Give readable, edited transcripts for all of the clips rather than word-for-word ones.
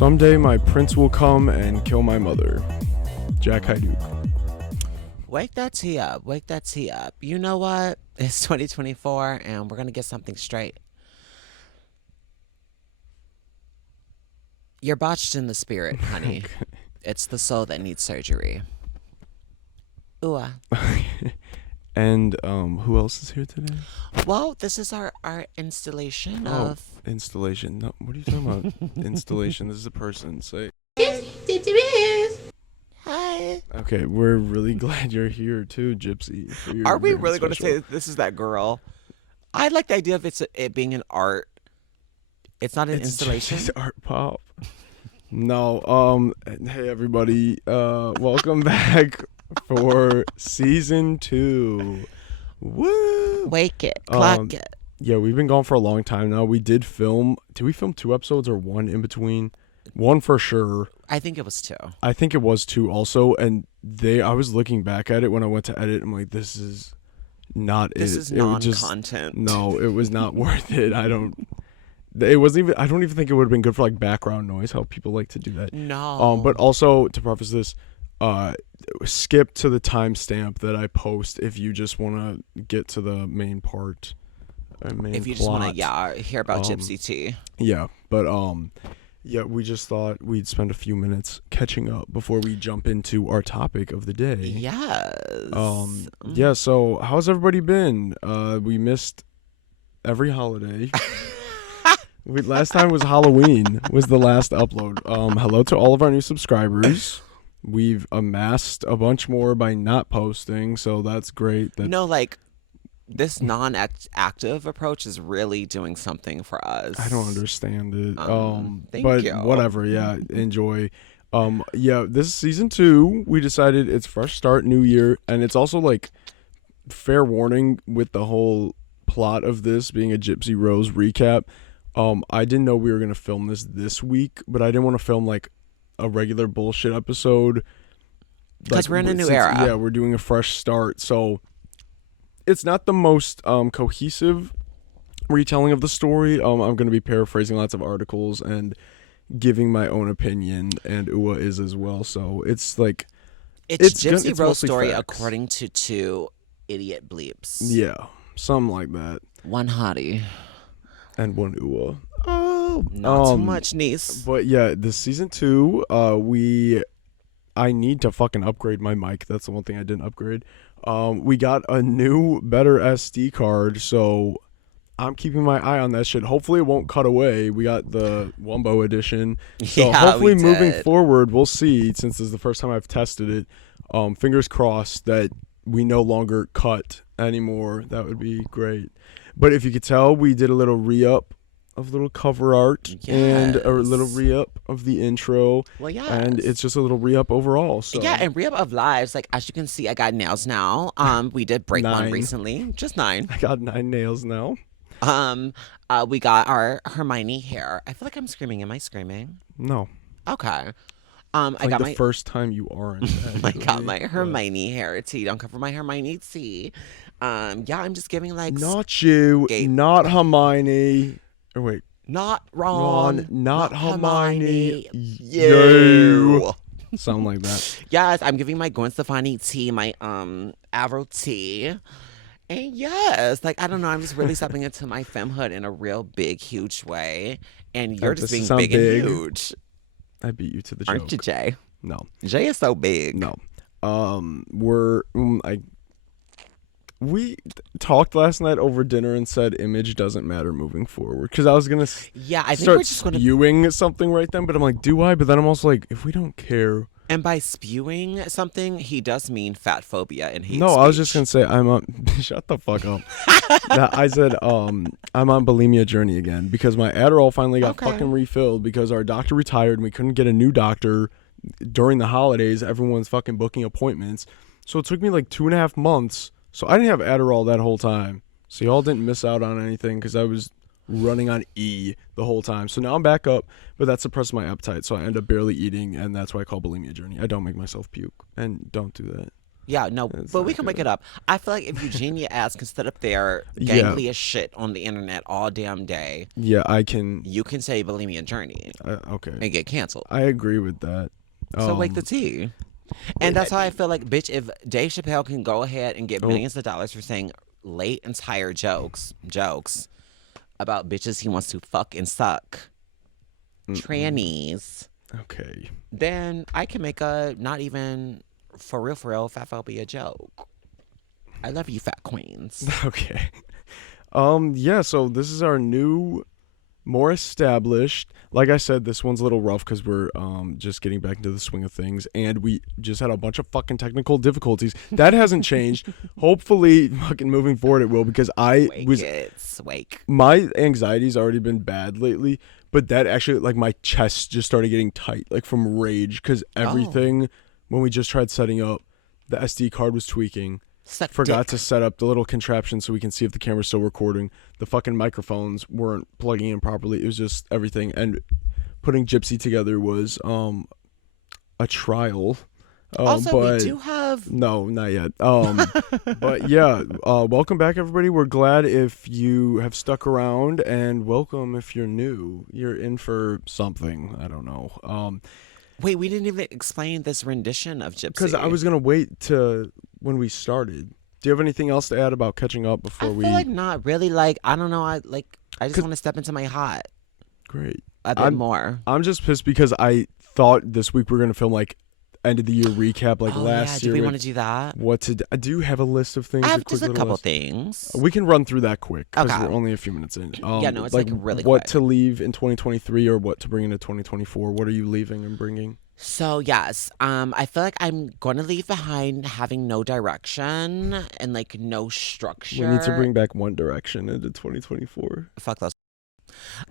Someday my prince will come and kill my mother. Jack Hyduke. Wake that tea up. Wake that tea up. You know what? It's 2024 and we're going to get something straight. You're botched in the spirit, honey. Okay. It's the soul that needs surgery. Ooh. And who else is here today? Well, this is our installation of... Installation. No, what are you talking about? Installation. This is a person. Say. Hi. Okay, we're really glad you're here too, Gypsy. Are we really going to say this is that girl? I like the idea of it being an art. It's not an installation. It's art pop. No. Hey everybody. Welcome back for season 2. Woo! Wake it. Clock it. Yeah, we've been gone for a long time now. Did we film 2 episodes or 1 in between? 1 for sure. I think it was 2. I think it was 2 also. And I was looking back at it when I went to edit. I'm like, this is not This is non-content. No, it was not worth it. I don't even think it would have been good for like background noise, how people like to do that. No. But also to preface this, skip to the timestamp that I post if you just want to get to the main part. If you just want to, hear about Gypsy Tea. Yeah, but yeah, we just thought we'd spend a few minutes catching up before we jump into our topic of the day. Yes. Yeah. So how's everybody been? We missed every holiday. Last time was Halloween. Was the last upload. Hello to all of our new subscribers. We've amassed a bunch more by not posting, so that's great. This non-active approach is really doing something for us. I don't understand it. Thank you. Whatever. Yeah, enjoy. Yeah, this is season 2. We decided it's fresh start, new year, and it's also like fair warning with the whole plot of this being a Gypsy Rose recap. I didn't know we were gonna film this week, but I didn't want to film like a regular bullshit episode because we're in a new era. Yeah, we're doing a fresh start, so it's not the most cohesive retelling of the story. I'm going to be paraphrasing lots of articles and giving my own opinion, and Uwa is as well. So it's like it's Gypsy Rose story facts. According to 2 idiot bleeps. Yeah, something like that. 1 hottie and 1 Uwa. Oh, not too much, niece. But yeah, this season 2, I need to fucking upgrade my mic. That's the one thing I didn't upgrade. We got a new, better SD card, so I'm keeping my eye on that shit. Hopefully it won't cut away. We got the Wumbo edition. So yeah, hopefully moving forward, we'll see, since this is the first time I've tested it. Fingers crossed that we no longer cut anymore. That would be great. But if you could tell, we did a little re-up of little cover art and a little re-up of the intro. Well, yeah, and it's just a little re-up overall. So yeah, and re-up of lives. Like as you can see, I got nails now. We did break 1 recently, just 9. I got 9 nails now. We got our Hermione hair. I feel like I'm screaming. Am I screaming? No. Okay. I got the first time you aren't. I got my Hermione hair tea. Don't cover my Hermione tea. Yeah, I'm just giving like not you, not Hermione. Oh wait, not Ron, not Hermione. You. Something like that. Yes, I'm giving my Gwen Stefani tea, my Avro tea. And yes, like I don't know, I'm just really stepping into my femhood in a real big, huge way. And you're just being big and huge. I beat you to the joke. Aren't you, Jay? No. Jay is so big. No. We talked last night over dinner and said image doesn't matter moving forward. Because I was going to start spewing something right then, but I'm like, do I? But then I'm also like, if we don't care. And by spewing something, he does mean fat phobia and hate No, speech. I was just going to say, I'm on... Shut the fuck up. I said, I'm on bulimia journey again because my Adderall finally got fucking refilled because our doctor retired and we couldn't get a new doctor during the holidays. Everyone's fucking booking appointments. So it took me like 2.5 months. So I didn't have Adderall that whole time. So y'all didn't miss out on anything because I was running on E the whole time. So now I'm back up, but that suppressed my appetite. So I end up barely eating, and that's why I call bulimia journey. I don't make myself puke, and don't do that. Yeah, no, but we can make it up. I feel like if Eugenia ass can sit up there gangly as shit on the internet all damn day. Yeah, I can. You can say bulimia journey. Okay. And get canceled. I agree with that. So wake the tea. And that's why I feel like, bitch, if Dave Chappelle can go ahead and get millions of dollars for saying late entire jokes about bitches he wants to fuck and suck, trannies. Okay. Then I can make a not even for real, fat phobia joke. I love you, fat queens. Okay. Yeah, so this is our new, more established. Like I said, this one's a little rough because we're just getting back into the swing of things, and we just had a bunch of fucking technical difficulties. That hasn't changed. Hopefully, fucking moving forward, it will, because my anxiety's already been bad lately, but that actually, like, my chest just started getting tight, like, from rage, because everything, when we just tried setting up, the SD card was tweaking. Forgot to set up the little contraption so we can see if the camera's still recording. The fucking microphones weren't plugging in properly. It was just everything. And putting Gypsy together was a trial. Also, we do have... No, not yet. But yeah, welcome back, everybody. We're glad if you have stuck around, and welcome if you're new. You're in for something. I don't know. Wait, we didn't even explain this rendition of Gypsy. Because I was going to wait to when we started. Do you have anything else to add about catching up before we... I feel like not really. Like, I don't know. I just want to step into my hot. Great. A bit more. I'm just pissed because I thought this week we were going to film, like, end of the year recap, like last year. Do we want to do that? I do have a list of things. I have just a couple things. We can run through that quick because we're only a few minutes in. Yeah, no, it's like really what quick. To leave in 2023 or what to bring into 2024. What are you leaving and bringing? So yes, I feel like I'm going to leave behind having no direction and like no structure. We need to bring back One Direction into 2024. Fuck those.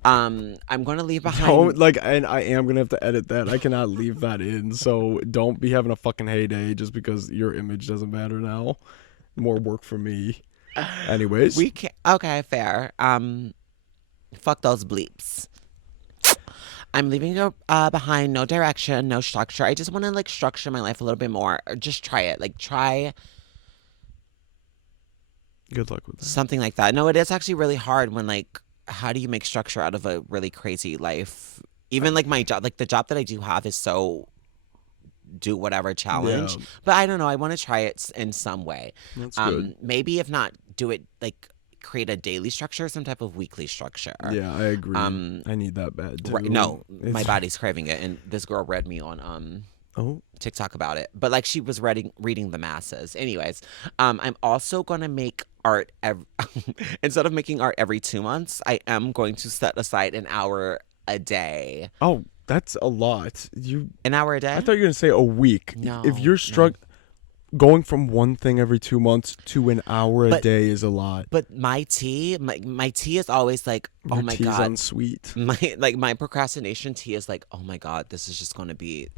I'm going to leave behind. And I am going to have to edit that. I cannot leave that in. So don't be having a fucking heyday just because your image doesn't matter now. More work for me. Anyways, we can. Okay, fair. Fuck those bleeps. I'm leaving behind no direction, no structure. I just want to like structure my life a little bit more. Or just try it. Like try. Good luck with that. Something like that. No, it is actually really hard when like, how do you make structure out of a really crazy life? Even like my job, like the job that I do have is so do whatever challenge. Yeah. But I don't know. I want to try it in some way. That's good. Maybe if not, do it like create a daily structure, some type of weekly structure. Yeah, I agree. I need that bad too. Right, no, my body's craving it, and this girl read me on TikTok about it. But like she was reading the masses. Anyways, I'm also gonna make art instead of making art every 2 months. I am going to set aside an hour a day. Oh, that's a lot. An hour a day? I thought you were gonna say a week. No, if you're going from one thing every 2 months to an hour a day is a lot. But my tea is always like, oh my god, unsweet. My procrastination tea is like, oh my god, this is just going to be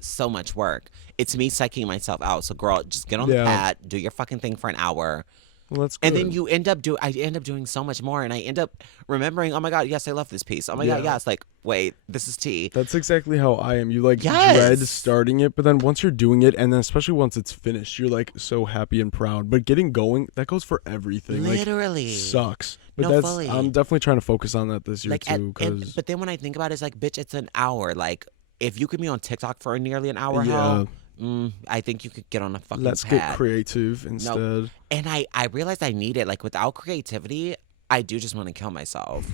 so much work. It's me psyching myself out. So girl, just get on the pad, do your fucking thing for an hour. Well, that's good. And then I end up doing so much more, and I end up remembering, oh my god, yes, I love this piece. Oh my god, yes, like wait, this is tea. That's exactly how I am. You like dread starting it, but then once you're doing it, and then especially once it's finished, you're like so happy and proud. But getting going, that goes for everything. Literally, sucks. But fully. I'm definitely trying to focus on that this year too. But then when I think about it, it's like, bitch, it's an hour. Like if you could be on TikTok for nearly an hour, I think you could get on a fucking Let's pad. Get creative instead. No. And I realized I need it. Like, without creativity, I do just want to kill myself.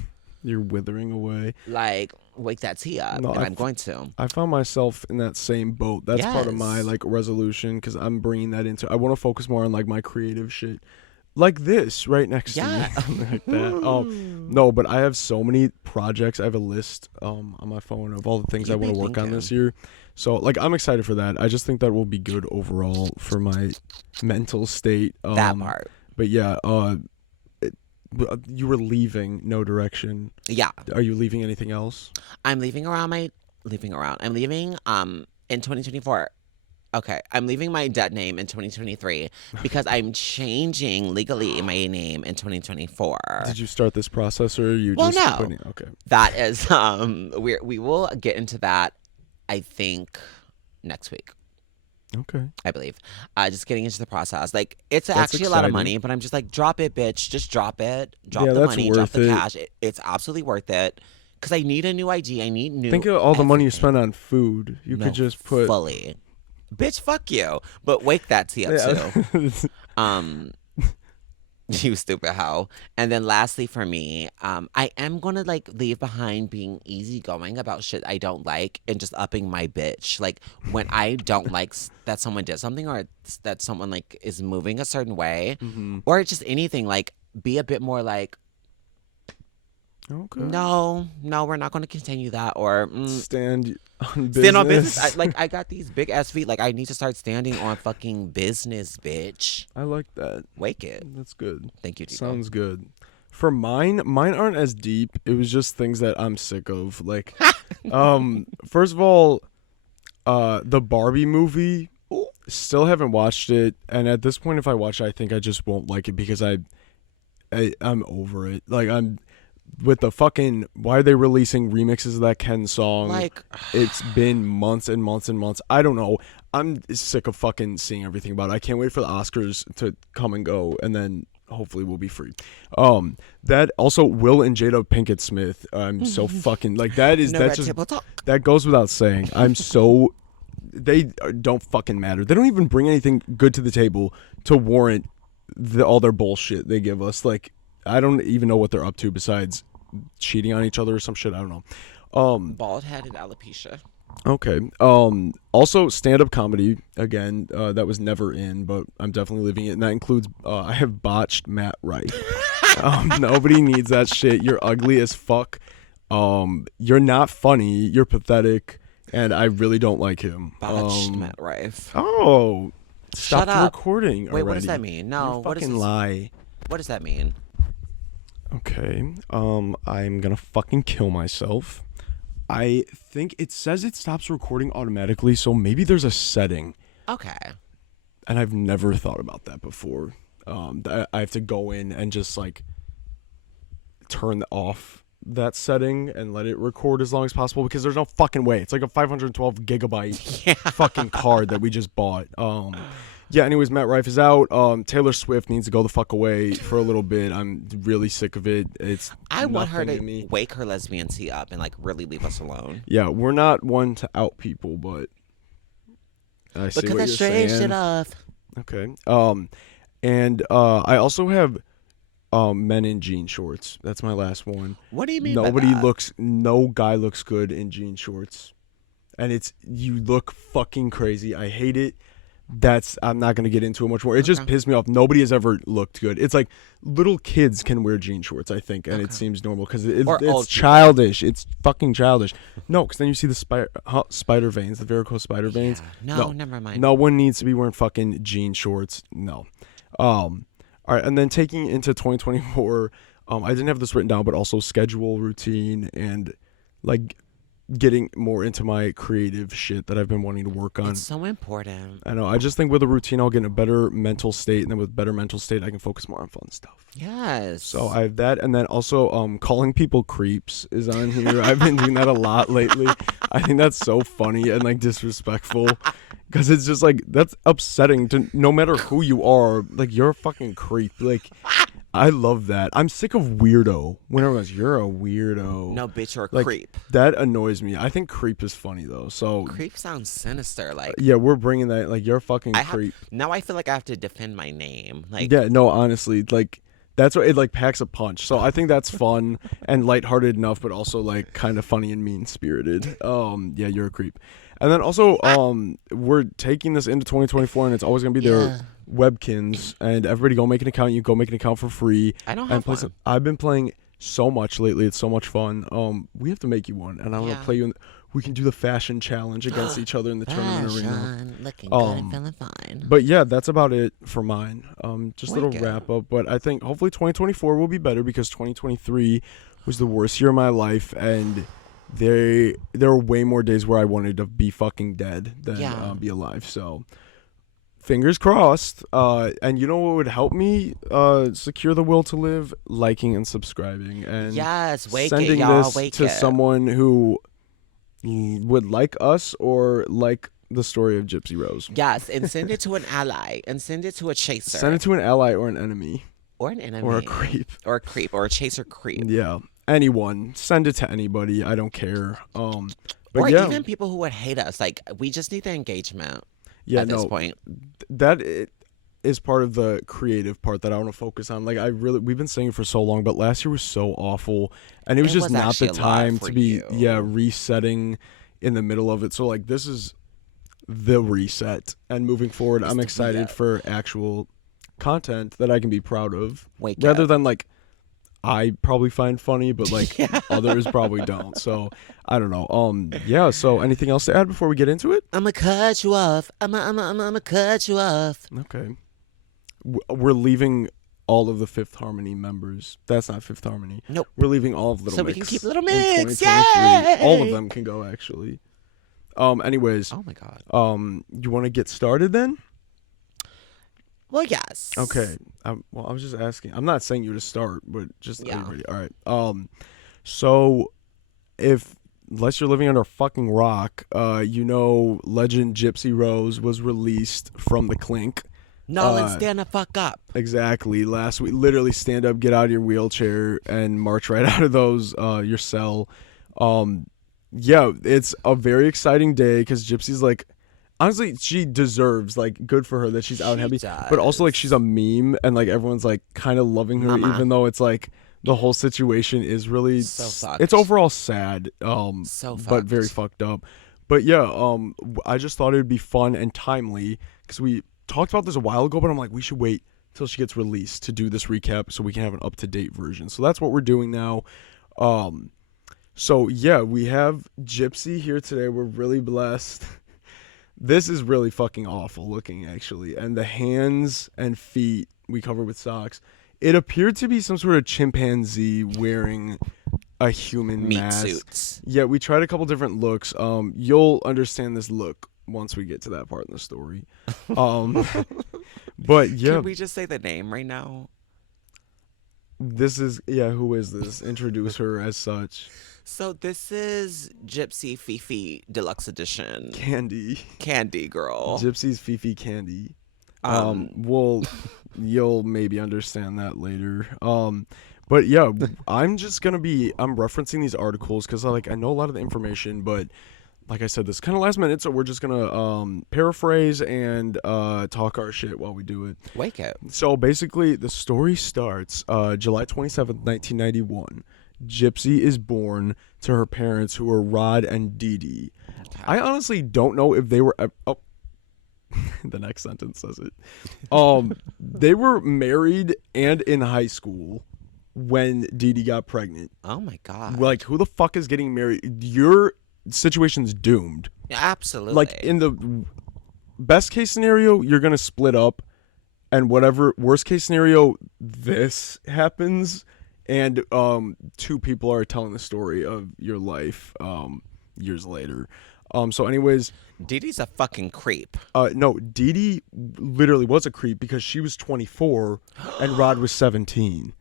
You're withering away. Like, wake that tea up, and I'm going to. I found myself in that same boat. That's part of my, like, resolution, because I'm bringing that into... I want to focus more on, like, my creative shit. Like this, right next to me. Like that. No, but I have so many projects. I have a list on my phone of all the things I want to work on this year. So, like, I'm excited for that. I just think that will be good overall for my mental state. That part. But yeah, you were leaving No Direction. Yeah. Are you leaving anything else? I'm leaving I'm leaving in 2024. Okay, I'm leaving my dead name in 2023 because I'm changing legally my name in 2024. Did you start this process, or are you just putting... Okay. That is we will get into that, I think, next week. Okay. I believe. Just getting into the process. Like, it's That's actually a lot of exciting. money, but I'm just like, drop it, bitch. Just drop it. Drop Yeah, the that's money. Drop worth the it. cash. It's absolutely worth it. Because I need a new ID. I need new Think of all the money you everything. spend on food. You could No, just put. fully. Bitch, fuck you. But wake that tea up, Yeah. too. Um, You stupid hoe. And then lastly for me, I am gonna like leave behind being easygoing about shit I don't like and just upping my bitch. Like when I don't like that someone did something or that someone like is moving a certain way Mm-hmm. or just anything, like be a bit more like, Okay. no, we're not gonna continue that or Stand on business. stand on business. I got these big ass feet. Like I need to start standing on fucking business, bitch. I like that. Wake it. That's good. Thank you, Deedee. Sounds good. For mine aren't as deep. It was just things that I'm sick of. Like, first of all, the Barbie movie. Still haven't watched it, and at this point, if I watch it, I think I just won't like it because I'm over it. Like I'm with the fucking why are they releasing remixes of that Ken song? Like it's been months and months and months. I don't know. I'm sick of fucking seeing everything about it. I can't wait for the Oscars to come and go, and then hopefully we'll be free. That also Will and Jada Pinkett Smith. I'm so fucking like that is no that's red just table talk. that goes without saying. I'm so they don't fucking matter. They don't even bring anything good to the table to warrant all their bullshit they give us. Like I don't even know what they're up to besides cheating on each other or some shit. I don't know. Bald headed alopecia. Okay. Also, stand-up comedy again. That was never in, but I'm definitely living it, and that includes. I have botched Matt Wright. Nobody needs that shit. You're ugly as fuck. You're not funny. You're pathetic, and I really don't like him. Botched Matt Rife. Oh, stop Shut the up. recording. Wait, what already. does that mean? No, You what does fucking this, lie. what does that mean? Okay. I'm gonna fucking kill myself. I think it says it stops recording automatically, so maybe there's a setting. Okay. And I've never thought about that before. I have to go in and just like turn off that setting and let it record as long as possible because there's no fucking way. It's like a 512 gigabyte fucking card that we just bought. Yeah, anyways, Matt Rife is out. Taylor Swift needs to go the fuck away for a little bit. I'm really sick of it. I want her nothing to me. wake her lesbian tea up and like really leave us alone. Yeah, we're not one to out people, but I see Because what that you're straight saying. shit off. Okay. And I also have men in jean shorts. That's my last one. What do you mean Nobody by that? no guy looks good in jean shorts. And you look fucking crazy. I hate it. I'm not going to get into it much more. It just pissed me off. Nobody has ever looked good. It's like little kids can wear jean shorts, I think, and it seems normal because it's childish. It's fucking childish. No, because then you see the spider veins, the varicose spider veins. No, never mind. No one needs to be wearing fucking jean shorts. No. All right, and then taking into 2024, I didn't have this written down, but also schedule, routine, and like getting more into my creative shit that I've been wanting to work on. It's so important. I know. I just think with a routine, I'll get in a better mental state, and then with better mental state, I can focus more on fun stuff. Yes. So I have that, and then also calling people creeps is on here. I've been doing that a lot lately. I think that's so funny and like disrespectful, because it's just like that's upsetting to no matter who you are. Like you're a fucking creep. Like I love that. I'm sick of weirdo. When everyone's you're a weirdo. No, bitch, you're a Like, creep. That annoys me. I think creep is funny though. So Creep sounds sinister. Like yeah, we're bringing that. Like you're a fucking creep. Now I feel like I have to defend my name. Like Yeah, no, honestly, like that's what it like packs a punch. So I think that's fun and lighthearted enough, but also like kind of funny and mean spirited. Yeah, you're a creep. And then also, we're taking this into 2024, and it's always gonna be there. Webkins, and everybody go make an account. You go make an account for free. I don't have one. I've been playing so much lately. It's so much fun. We have to make you one, and I'm gonna play you. We can do the fashion challenge against each other in the tournament arena. Looking good and feeling fine. But yeah, that's about it for mine. Just a little wrap up. But I think hopefully 2024 will be better because 2023 was the worst year of my life, and there were way more days where I wanted to be fucking dead than be alive. So fingers crossed. And you know what would help me secure the will to live? Liking and subscribing, and sending this to someone who would like us or like the story of Gypsy Rose. Yes, and send it to an ally, and send it to a chaser. Send it to an ally or an enemy. Or an enemy. Or a creep. Or a creep, or a chaser creep. Yeah, anyone. Send it to anybody. I don't care. But or yeah. even people who would hate us. Like, we just need the engagement at this point. That is part of the creative part that I want to focus on. Like, we've been saying it for so long, but last year was so awful, and it was just not the time to be resetting in the middle of it. So like, this is the reset, and moving forward, I'm excited for actual content that I can be proud of, rather than like I probably find funny, but like others probably don't. So I don't know. Yeah. So anything else to add before we get into it? I'ma cut you off. I'ma cut you off. Okay. We're leaving all of the Fifth Harmony members. That's not Fifth Harmony. Nope. We're leaving all of Little so Mix. So we can keep Little Mix. Yay! All of them can go, actually. Anyways. Oh my God. You want to get started then? Well, yes. Okay. Well, I was just asking. I'm not saying you to start, but just everybody. All right. So unless you're living under a fucking rock, legend Gypsy Rose was released from the clink. No, and stand the fuck up. Exactly. Last week, literally stand up, get out of your wheelchair, and march right out of your cell. Yeah, it's a very exciting day because Gypsy's like, honestly, she deserves, like, good for her that she's out and happy. But also, like, she's a meme, and like everyone's like kind of loving her, even though it's like the whole situation is really it's overall sad. But very fucked up. But yeah, I just thought it would be fun and timely because we talked about this a while ago, but I'm like, we should wait till she gets released to do this recap so we can have an up-to-date version. So that's what we're doing now. So yeah, we have Gypsy here today. We're really blessed. This is really fucking awful looking, actually. And the hands and feet we cover with socks. It appeared to be some sort of chimpanzee wearing a human mask. Suits. Yeah, we tried a couple different looks. You'll understand this look once we get to that part in the story. But yeah. Can we just say the name right now? This is, who is this? Introduce her as such. So this is Gypsy Fifi Deluxe Edition. Candy girl. Gypsy's Fifi Candy. You'll maybe understand that later. But yeah, I'm referencing these articles because I know a lot of the information, but like I said, this is kind of last minute, so we're just gonna paraphrase and talk our shit while we do it. Wake up. So basically, the story starts July 27th, 1991. Gypsy is born to her parents, who are Rod and Deedee. Okay. I honestly don't know if they were. The next sentence says it. They were married and in high school when Deedee got pregnant. Oh my God! Like, who the fuck is getting married? Your situation's doomed. Absolutely. Like, in the best case scenario, you're gonna split up, and whatever worst case scenario, this happens. And two people are telling the story of your life years later. So anyways, Deedee's a fucking creep. No, Deedee literally was a creep because she was 24 and Rod was 17.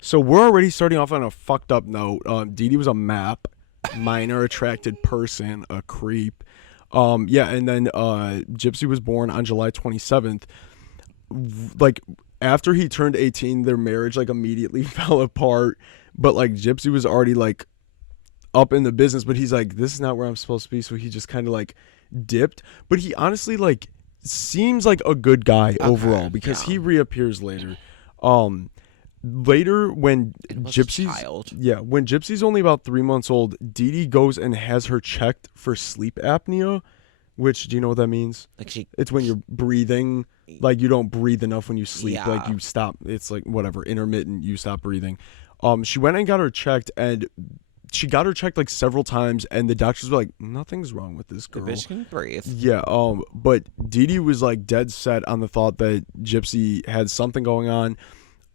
So we're already starting off on a fucked up note. Deedee was a minor attracted person, a creep. Yeah, and then Gypsy was born on July 27th. Like, after he turned 18, their marriage like immediately fell apart. But like, Gypsy was already like up in the business, but he's like, this is not where I'm supposed to be. So he just kind of like dipped. But he honestly like seems like a good guy overall because he reappears later. Later when Gypsy's only about 3 months old, Deedee goes and has her checked for sleep apnea. Which, do you know what that means? Like it's when you're breathing, like you don't breathe enough when you sleep. Like you stop. It's like whatever, intermittent. You stop breathing. She went and got her checked, and she got her checked like several times, and the doctors were like, nothing's wrong with this girl. The bitch can breathe. Yeah. But Deedee was like dead set on the thought that Gypsy had something going on.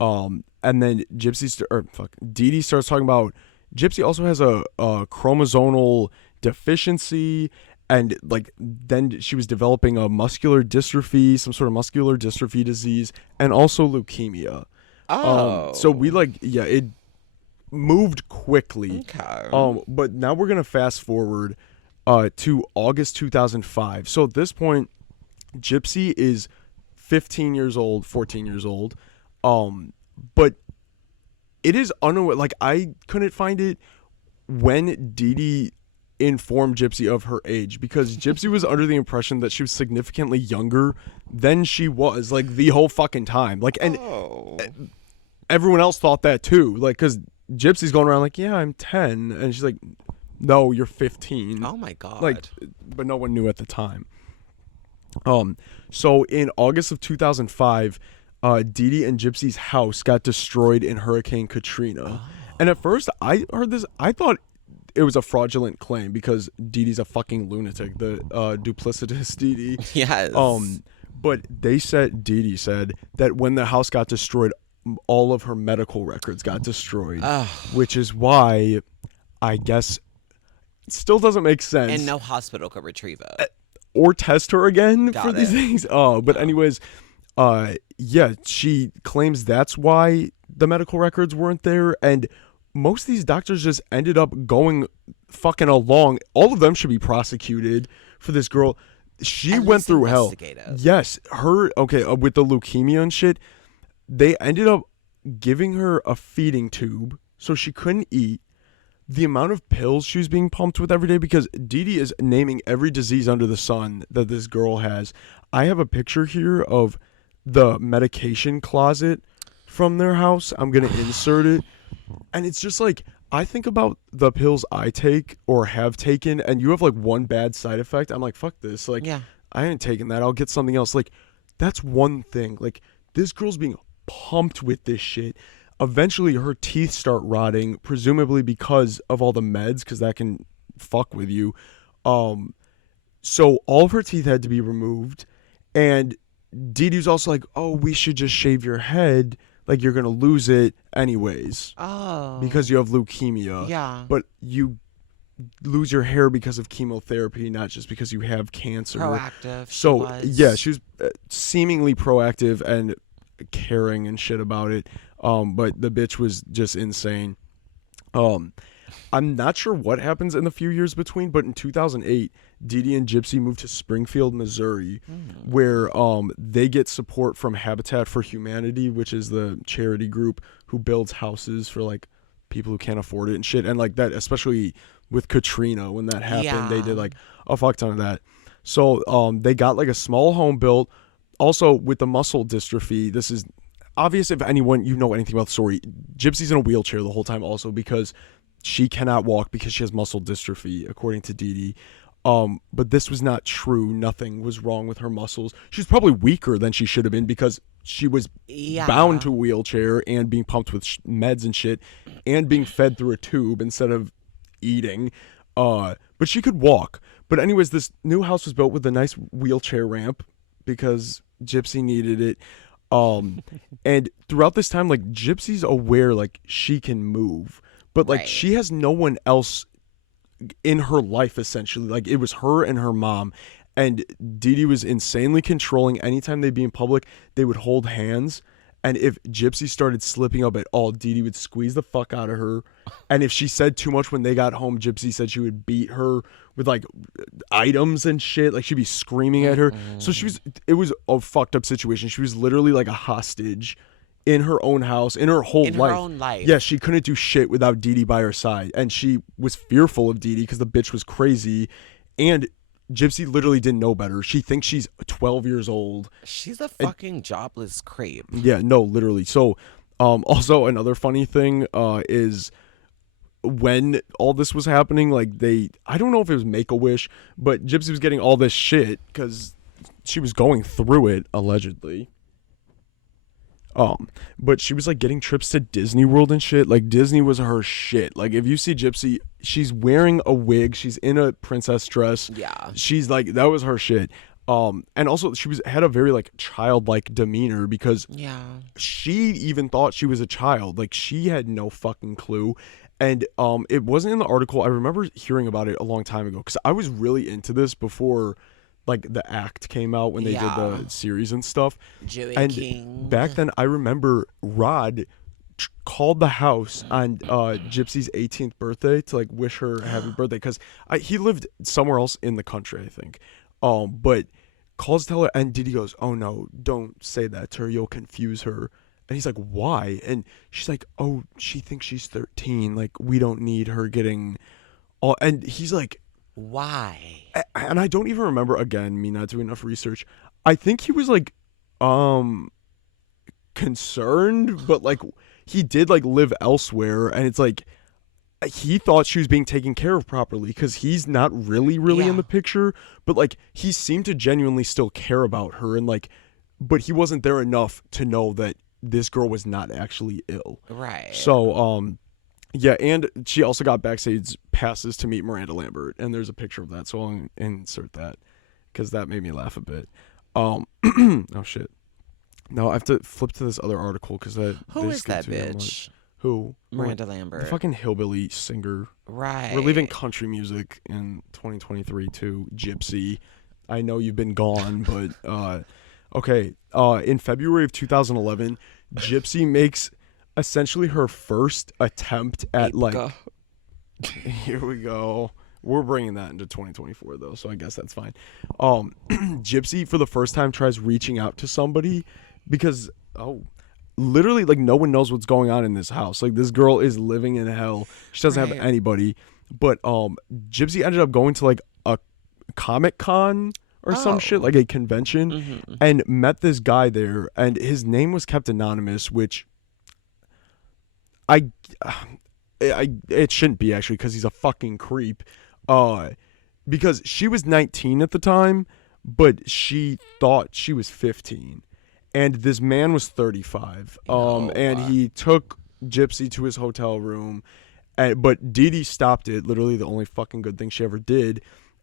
And then Deedee starts talking about Gypsy also has a chromosomal deficiency. And like then she was developing a muscular dystrophy, some sort of muscular dystrophy disease, and also leukemia. So we it moved quickly. Okay. But now we're gonna fast forward. to August 2005. So at this point, Gypsy is 15 years old, 14 years old. But it is unaware. Like, I couldn't find it when Deedee informed Gypsy of her age, because Gypsy was under the impression that she was significantly younger than she was, like, the whole fucking time. Like, and everyone else thought that too. Like, because Gypsy's going around like, yeah, I'm 10. And she's like, no, you're 15. Oh my God. Like, but no one knew at the time. So in August of 2005, Deedee and Gypsy's house got destroyed in Hurricane Katrina. And at first I heard this, I thought it was a fraudulent claim because Deedee's a fucking lunatic, the duplicitous Deedee. Yes. But Deedee said that when the house got destroyed, all of her medical records got destroyed, which is why I guess it still doesn't make sense. And no hospital could retrieve it. Or test her again for these things. But anyways, yeah, she claims that's why the medical records weren't there, and most of these doctors just ended up going fucking along. All of them should be prosecuted for this girl. She went through hell. Yes, her, with the leukemia and shit, they ended up giving her a feeding tube so she couldn't eat. The amount of pills she was being pumped with every day, because Deedee is naming every disease under the sun that this girl has. I have a picture here of the medication closet from their house. I'm going to insert it. And it's just like, I think about the pills I take or have taken, and you have like one bad side effect. I'm like, fuck this. Like, I ain't taking that. I'll get something else. Like, that's one thing. Like, this girl's being pumped with this shit. Eventually, her teeth start rotting, presumably because of all the meds, because that can fuck with you. So all of her teeth had to be removed. And Deedee's also like, oh, we should just shave your head. Like, you're going to lose it anyways. Oh. Because you have leukemia. Yeah. But you lose your hair because of chemotherapy, not just because you have cancer. Proactive. So, yeah, she was seemingly proactive and caring and shit about it. But the bitch was just insane. I'm not sure what happens in the few years between, but in 2008, Deedee and Gypsy moved to Springfield, Missouri, where they get support from Habitat for Humanity, which is the charity group who builds houses for like people who can't afford it and shit. And like that, especially with Katrina, when that happened, they did like a fuck ton of that. So they got like a small home built. Also with the muscle dystrophy, this is obvious if anyone, you know anything about the story. Gypsy's in a wheelchair the whole time also because she cannot walk because she has muscle dystrophy, according to Deedee. But this was not true. Nothing was wrong with her muscles. She's probably weaker than she should have been because she was bound to a wheelchair and being pumped with meds and shit and being fed through a tube instead of eating. But she could walk. But anyways, this new house was built with a nice wheelchair ramp because Gypsy needed it. And throughout this time, like, Gypsy's aware, like, she can move. But, like, she has no one else in her life, essentially. Like, it was her and her mom. And Deedee was insanely controlling. Anytime they'd be in public, they would hold hands. And if Gypsy started slipping up at all, Deedee would squeeze the fuck out of her. And if she said too much when they got home, Gypsy said she would beat her with, like, items and shit. Like, she'd be screaming at her. So it was a fucked up situation. She was literally like a hostage in her own house, in her whole life. In her own life. Yeah, she couldn't do shit without Deedee by her side. And she was fearful of Deedee because the bitch was crazy. And Gypsy literally didn't know better. She thinks she's 12 years old. She's a fucking jobless creep. Yeah, no, literally. So, also another funny thing is when all this was happening, like I don't know if it was Make-A-Wish, but Gypsy was getting all this shit because she was going through it, allegedly. But she was like getting trips to Disney World and shit. Like, Disney was her shit. Like, if you see Gypsy, she's wearing a wig, she's in a princess dress. Yeah. She's like, that was her shit. And also she had a very like childlike demeanor because she even thought she was a child. Like, she had no fucking clue. And it wasn't in the article. I remember hearing about it a long time ago because I was really into this before like the act came out when they did the series and stuff. Joey and King. Back then I remember Rod called the house on Gypsy's 18th birthday to like wish her happy birthday, because he lived somewhere else in the country, I think. But calls to tell her, and Deedee goes, "Oh no, don't say that to her. You'll confuse her." And he's like, "Why?" And she's like, "Oh, she thinks she's 13. Like, we don't need her getting all." And he's like, "Why?" And I don't even remember, again, me not doing enough research. I think he was like concerned, but like he did like live elsewhere, and it's like he thought she was being taken care of properly, because he's not really in the picture, but like he seemed to genuinely still care about her, and like, but he wasn't there enough to know that this girl was not actually ill. Right. So yeah, and she also got backstage passes to meet Miranda Lambert, and there's a picture of that, so I'll insert that because that made me laugh a bit. Oh shit. No, I have to flip to this other article because that. Who is that bitch? Who? Miranda Lambert. The fucking hillbilly singer. Right. We're leaving country music in 2023 to Gypsy. I know you've been gone, but okay. In February of 2011, Gypsy makes essentially her first attempt at ApeGA. Here we go. We're bringing that into 2024 though, so I guess that's fine. Gypsy for the first time tries reaching out to somebody because literally like no one knows what's going on in this house. Like this girl is living in hell. She doesn't have anybody. But Gypsy ended up going to like a Comic-Con or some shit, like a convention, and met this guy there, and his name was kept anonymous, which it shouldn't be, actually, because he's a fucking creep. Because she was 19 at the time, but she thought she was 15, and this man was 35. And he took Gypsy to his hotel room, but Deedee stopped it. Literally, the only fucking good thing she ever did,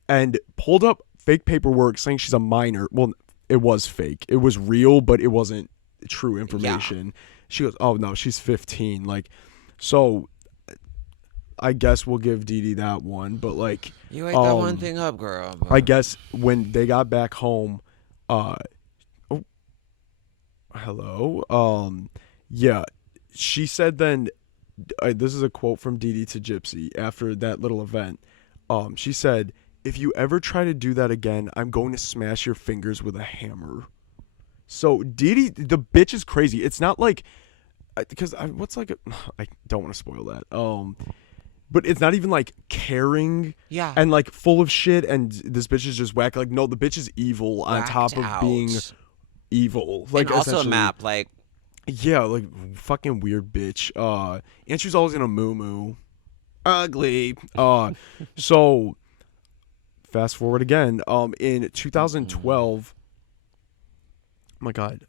and pulled up fake paperwork saying she's a minor. Well, it was fake. It was real, but it wasn't true information. Yeah. She goes, "Oh no, she's 15." Like, so. I guess we'll give Deedee that one, but like you ate that one thing up, girl. But... I guess when they got back home, hello, yeah, she said then. This is a quote from Deedee to Gypsy after that little event. She said, "If you ever try to do that again, I'm going to smash your fingers with a hammer." So Deedee, the bitch is crazy. It's not like because I don't want to spoil that. But it's not even like caring, and like full of shit, and this bitch is just whack. Like, no, the bitch is evil on top of being evil. Like, and also a map, like, yeah, like fucking weird bitch. And she's always in a moo-moo, ugly. So fast forward again. In 2012, oh my god.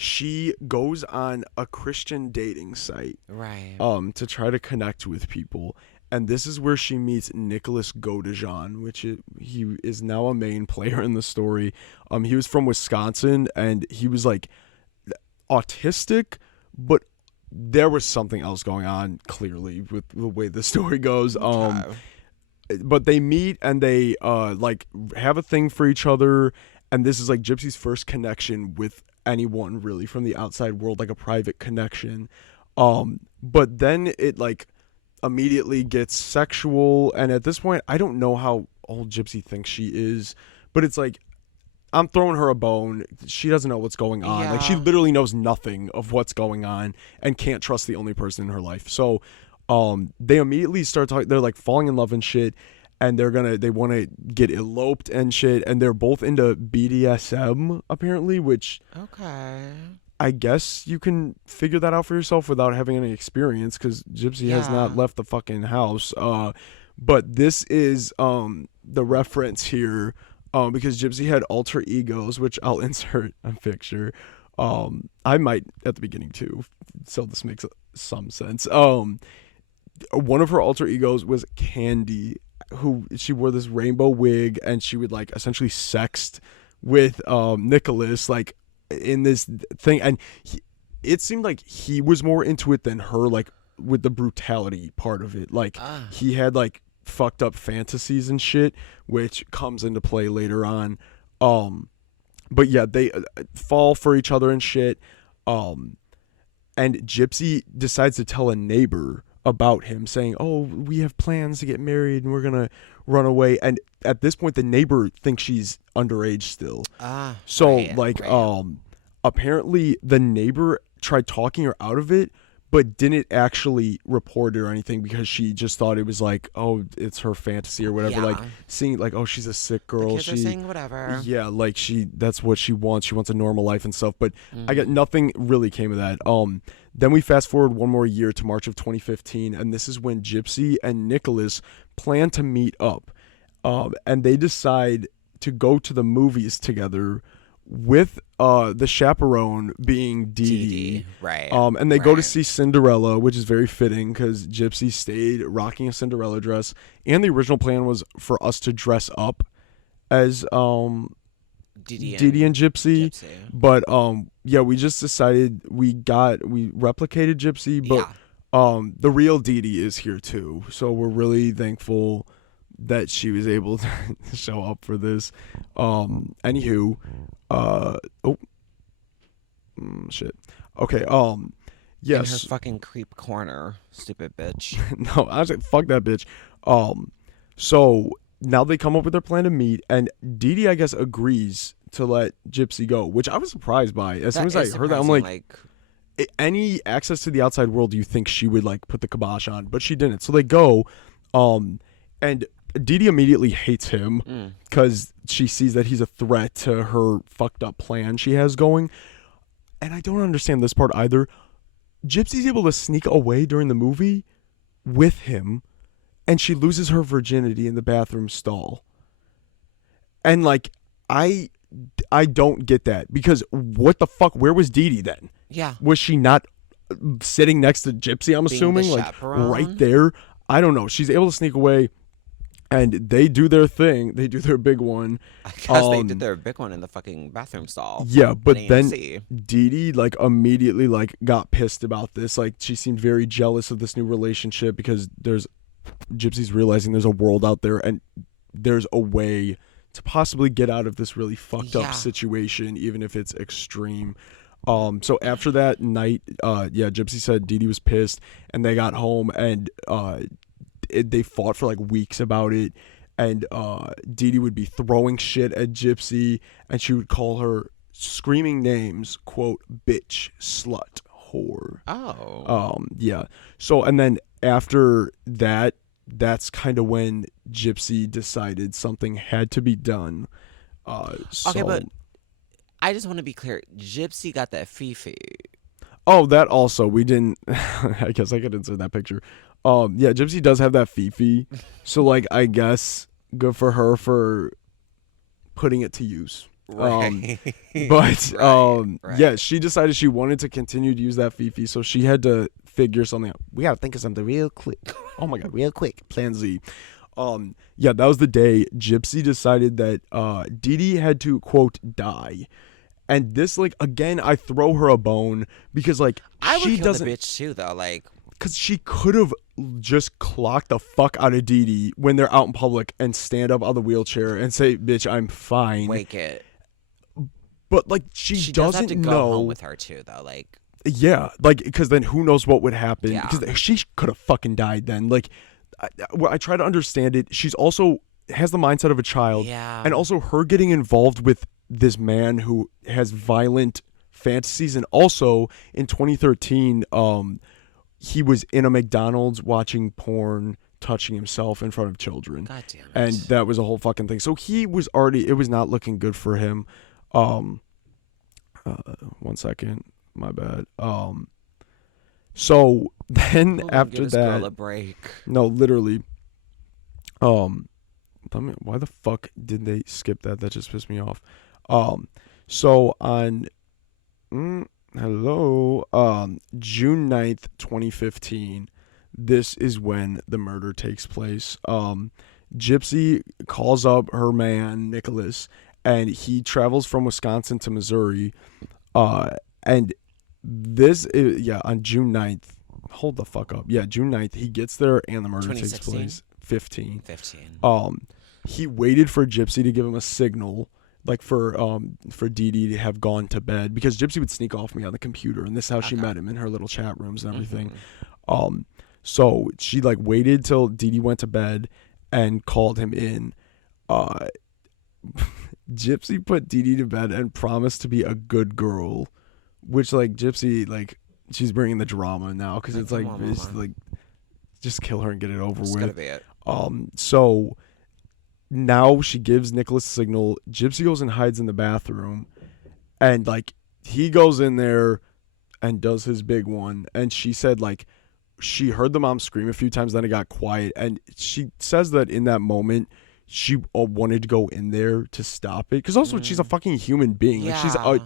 She goes on a Christian dating site, right? To try to connect with people, and this is where she meets Nicholas Godejohn, which he is now a main player in the story. He was from Wisconsin, and he was like autistic, but there was something else going on clearly with the way the story goes. But they meet and they like have a thing for each other, and this is like Gypsy's first connection with anyone really from the outside world, like a private connection. But then it like immediately gets sexual, and at this point I don't know how old Gypsy thinks she is, but it's like I'm throwing her a bone. She doesn't know what's going on. Like she literally knows nothing of what's going on and can't trust the only person in her life. So they immediately start talking. They're like falling in love and shit, and they want to get eloped and shit, and they're both into BDSM apparently, which I guess you can figure that out for yourself without having any experience, because Gypsy has not left the fucking house. But this is the reference here, because Gypsy had alter egos, which I'll insert a picture. I might at the beginning too, so this makes some sense. One of her alter egos was Candy, who she wore this rainbow wig, and she would like essentially sext with Nicholas like in this thing, and it seemed like he was more into it than her, like with the brutality part of it. Like he had like fucked up fantasies and shit, which comes into play later on. But yeah, they fall for each other and shit. and Gypsy decides to tell a neighbor about him, saying, "Oh, we have plans to get married and we're gonna run away." And at this point, the neighbor thinks she's underage still. Apparently the neighbor tried talking her out of it, but didn't actually report it or anything because she just thought it was like, oh, it's her fantasy or whatever. Like seeing like, oh, she's a sick girl. The kids are saying whatever. Yeah, like that's what she wants. She wants a normal life and stuff. But I got nothing really came of that. Then we fast forward one more year to March of 2015, and this is when Gypsy and Nicholas plan to meet up, and they decide to go to the movies together, with the chaperone being Deedee. Right. And they go to see Cinderella, which is very fitting because Gypsy stayed rocking a Cinderella dress. And the original plan was for us to dress up as Deedee and Gypsy. But we just decided we replicated Gypsy, but the real Deedee is here too. So we're really thankful that she was able to show up for this. Anywho, shit. Okay. Yes. In her fucking creep corner, stupid bitch. No, I was like, fuck that bitch. So now they come up with their plan to meet, and Deedee, I guess, agrees to let Gypsy go, which I was surprised by. As soon as I heard that, I'm like any access to the outside world, you think she would like put the kibosh on, but she didn't. So they go, and Deedee immediately hates him because she sees that he's a threat to her fucked up plan she has going. And I don't understand this part either. Gypsy's able to sneak away during the movie with him, and she loses her virginity in the bathroom stall. And like, I don't get that, because what the fuck? Where was Deedee then? Yeah. Was she not sitting next to Gypsy? I'm assuming, like right there. I don't know. She's able to sneak away. And they do their thing. They do their big one. I guess they did their big one in the fucking bathroom stall. Yeah, but then Deedee like immediately like got pissed about this. Like she seemed very jealous of this new relationship because Gypsy's realizing there's a world out there and there's a way to possibly get out of this really fucked up situation, even if it's extreme. So after that night, Gypsy said Deedee was pissed, and they got home and they fought for like weeks about it, and Deedee would be throwing shit at Gypsy, and she would call her screaming names, quote, bitch, slut, whore. So and then after that, that's kind of when Gypsy decided something had to be done. Okay, but I just want to be clear. Gypsy got that Fifi. Oh, that also, we didn't, I guess I could insert that picture. Gypsy does have that Fifi, so like I guess good for her for putting it to use. Right. Yeah, she decided she wanted to continue to use that Fifi, so she had to figure something out. We gotta think of something real quick. Oh my god, real quick. Plan Z. That was the day Gypsy decided that Deedee had to, quote, die. And this, like, again, I throw her a bone because, like, I would she kill doesn't. The bitch too, though, like. Because she could have just clocked the fuck out of Deedee when they're out in public and stand up on the wheelchair and say, "Bitch, I'm fine." Wake it. But like, she doesn't does have to know. Go home with her too, though, like. Yeah, like, because then who knows what would happen? Yeah. Because she could have fucking died then. Like, I try to understand it. She's also has the mindset of a child, and also her getting involved with this man who has violent fantasies, and also in 2013, he was in a McDonald's watching porn, touching himself in front of children. God damn it. And that was a whole fucking thing. So he was already, it was not looking good for him. 1 second, my bad. So then after that, girl a break. No, literally. Why the fuck did they skip that? That just pissed me off. So on June 9th, 2015, this is when the murder takes place. Gypsy calls up her man Nicholas, and he travels from Wisconsin to Missouri. And this is, on June 9th. Hold the fuck up. Yeah, June 9th, he gets there and the murder takes place. 15. He waited for Gypsy to give him a signal, like for Deedee to have gone to bed, because Gypsy would sneak off me on the computer, and this is how she met him, in her little chat rooms and everything. So she like waited till Deedee went to bed and called him in. Gypsy put Deedee to bed and promised to be a good girl, which like Gypsy, like, she's bringing the drama now, because it's like just kill her and get it over with. Gotta be it. So now she gives Nicholas a signal. Gypsy goes and hides in the bathroom, and like he goes in there and does his big one. And she said like she heard the mom scream a few times, then it got quiet, and she says that in that moment she wanted to go in there to stop it, because also she's a fucking human being. Yeah. Like, she's a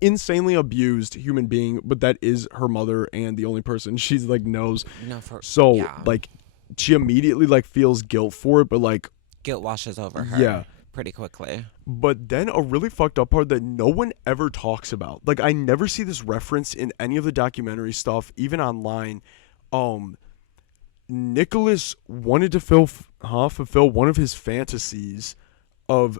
insanely abused human being, but that is her mother and the only person she's like knows. Like she immediately like feels guilt for it, but like guilt washes over her pretty quickly. But then a really fucked up part that no one ever talks about, like I never see this reference in any of the documentary stuff, even online. Nicholas wanted to fulfill one of his fantasies of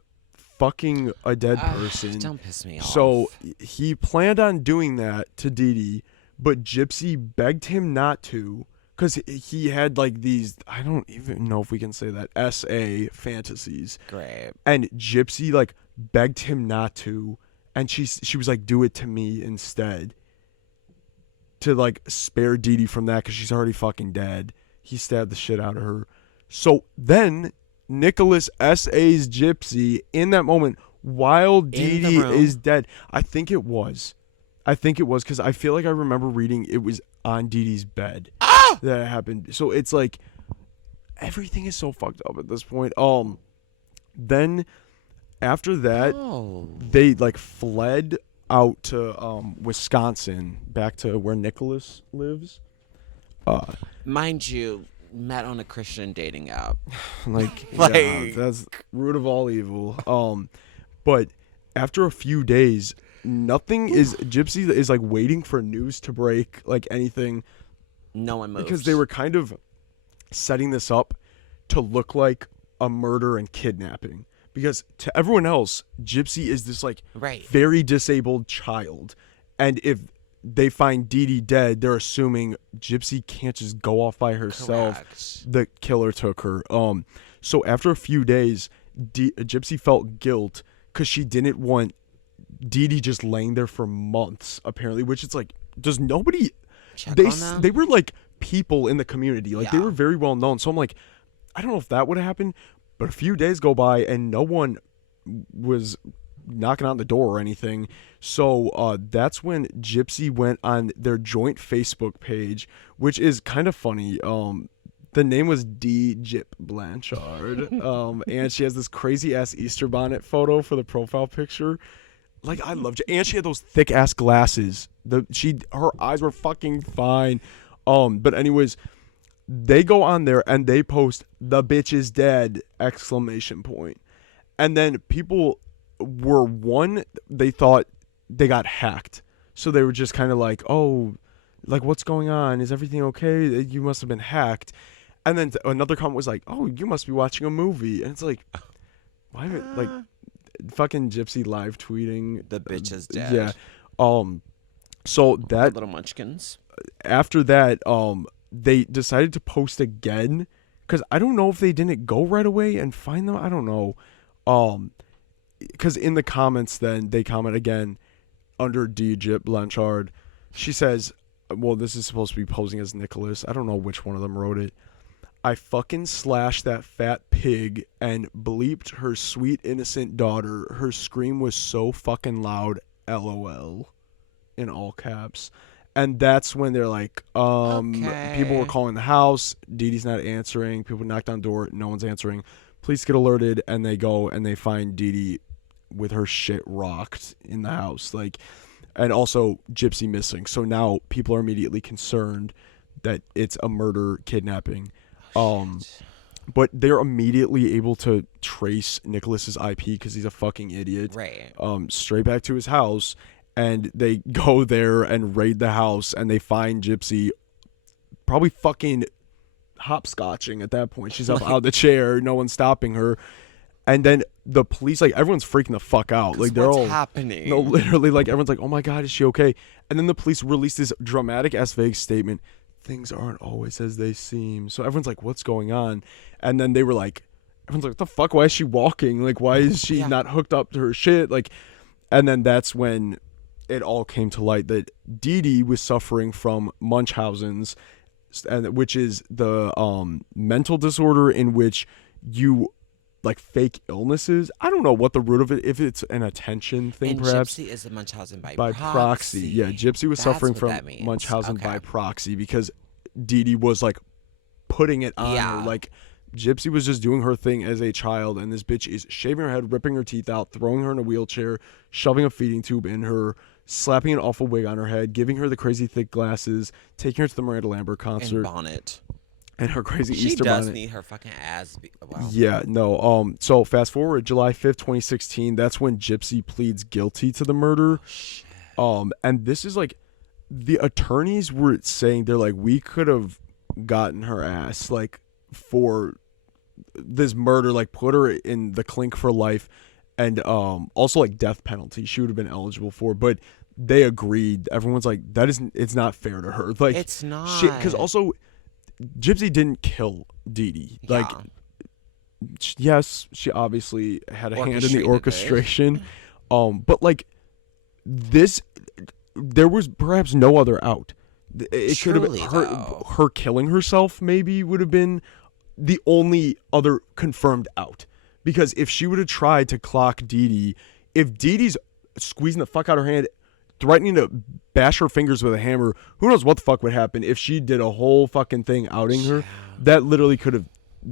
fucking a dead person. Don't piss me off. So he planned on doing that to Deedee, but Gypsy begged him not to, because he had like these, I don't even know if we can say that, SA fantasies. Great. And Gypsy like begged him not to, and she was like, do it to me instead, to like spare Deedee from that, because she's already fucking dead. He stabbed the shit out of her. So then Nicholas SA's Gypsy in that moment while Deedee is dead. I think it was because I feel like I remember reading it was on Deedee's bed that it happened. So it's like everything is so fucked up at this point. Then after that, they like fled out to Wisconsin, back to where Nicholas lives. Mind you, met on a Christian dating app. That's root of all evil. But after a few days, Gypsy is like waiting for news to break, like anything. No one moves. Because they were kind of setting this up to look like a murder and kidnapping. Because to everyone else, Gypsy is this like very disabled child. And if they find Deedee dead, they're assuming Gypsy can't just go off by herself. Correct. The killer took her. So after a few days, Gypsy felt guilt because she didn't want Deedee just laying there for months, apparently, which it's like, does nobody check on them? They were like people in the community. Like they were very well known. So I'm like, I don't know if that would have happened, but a few days go by and no one was knocking on the door or anything. So that's when Gypsy went on their joint Facebook page, which is kind of funny. The name was Deedee Blanchard, and she has this crazy ass Easter bonnet photo for the profile picture. Like, I loved it. And she had those thick ass glasses. Her eyes were fucking fine. But anyways, they go on there and they post "the bitch is dead!" ! And then people they thought they got hacked. So they were just kind of like, oh, like, what's going on? Is everything okay? You must have been hacked. And then another comment was like, oh, you must be watching a movie. And it's like, why like fucking Gypsy live tweeting the bitch is dead. Yeah. So that little munchkins. After that, they decided to post again, because I don't know if they didn't go right away and find them. I don't know. Because in the comments, then they comment again under Deedee Blanchard. She says, well, this is supposed to be posing as Nicholas. I don't know which one of them wrote it. I fucking slashed that fat pig and bleeped her sweet innocent daughter. Her scream was so fucking loud. LOL. In all caps. And that's when they're like, people were calling the house. Deedee's not answering. People knocked on the door. No one's answering. Police get alerted, and they go and they find Deedee with her shit rocked in the house. Like, and also Gypsy missing. So now people are immediately concerned that it's a murder, kidnapping. But they're immediately able to trace Nicholas's IP because he's a fucking idiot. Right. Straight back to his house. And they go there and raid the house, and they find Gypsy probably fucking hopscotching at that point. She's up out of the chair. No one's stopping her. And then the police, like, everyone's freaking the fuck out. Like, they're all happening. No, literally, like, everyone's like, oh my God, is she okay? And then the police released this dramatic ass vague statement. Things aren't always as they seem. So everyone's like, what's going on? And then they were like, everyone's like, what the fuck? Why is she walking? Like, why is she not hooked up to her shit? Like, and then that's when it all came to light that Deedee was suffering from Munchausen's, and which is the mental disorder in which you like fake illnesses. I don't know what the root of it, if it's an attention thing, and perhaps. Gypsy is a Munchausen by proxy. Yeah, Gypsy was suffering from Munchausen by proxy because Deedee was like putting it on her. Like, Gypsy was just doing her thing as a child, and this bitch is shaving her head, ripping her teeth out, throwing her in a wheelchair, shoving a feeding tube in her, slapping an awful wig on her head, giving her the crazy thick glasses, taking her to the Miranda Lambert concert. And bonnet. And her crazy Easter bonnet. She does need her fucking ass. Wow. Yeah, no. So fast forward, July 5th, 2016. That's when Gypsy pleads guilty to the murder. Oh, shit. And this is like, the attorneys were saying, they're like, we could have gotten her ass, like, for this murder, like, put her in the clink for life, and also like death penalty she would have been eligible for, but they agreed. Everyone's like, it's not fair to her. Like, it's not, because also Gypsy didn't kill Deedee. Like, yes, she obviously had a hand in the orchestration. But like this, there was perhaps no other out. It could have been her killing herself. Maybe would have been the only other confirmed out. Because if she would have tried to clock Deedee, if Deedee's squeezing the fuck out of her hand, threatening to bash her fingers with a hammer, who knows what the fuck would happen if she did a whole fucking thing outing her. That literally could have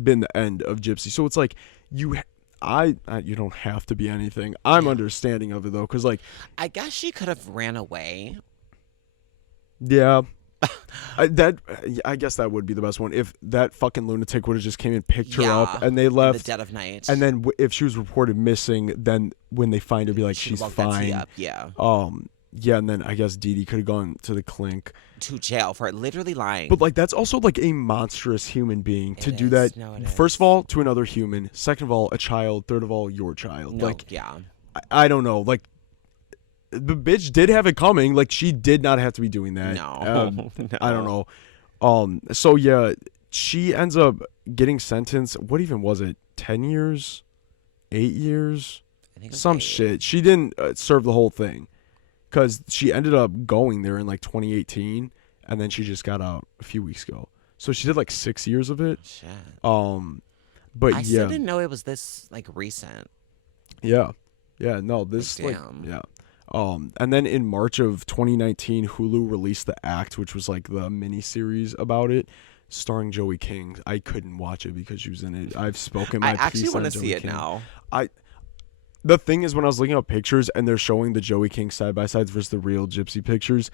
been the end of Gypsy. So it's like, you don't have to be anything. I'm understanding of it though, because like, I guess she could have ran away. Yeah. I guess that would be the best one if that fucking lunatic would have just came and picked her up and they left in the dead of night. And then if she was reported missing, then when they find her, be like, she's fine. Yeah, and then I guess Deedee could have gone to the clink, to jail for literally lying. But like, that's also like a monstrous human being to do that. No, first of all, to another human. Second of all, a child. Third of all, your child. No, like, I don't know. Like, the bitch did have it coming. Like, she did not have to be doing that. No. I don't know. So yeah, she ends up getting sentenced. What even was it? 10 years? 8 years? I think some 8. shit. She didn't serve the whole thing because she ended up going there in like 2018, and then she just got out a few weeks ago. So she did like 6 years of it. Shit. But I still didn't know it was this like recent. Yeah. Yeah. No, this like, yeah. And then in March of 2019, Hulu released The Act, which was like the mini series about it, starring Joey King. I couldn't watch it because she was in it. I've spoken my piece. I actually want to see it King. now. The thing is, when I was looking up pictures and they're showing the Joey King side by sides versus the real Gypsy pictures,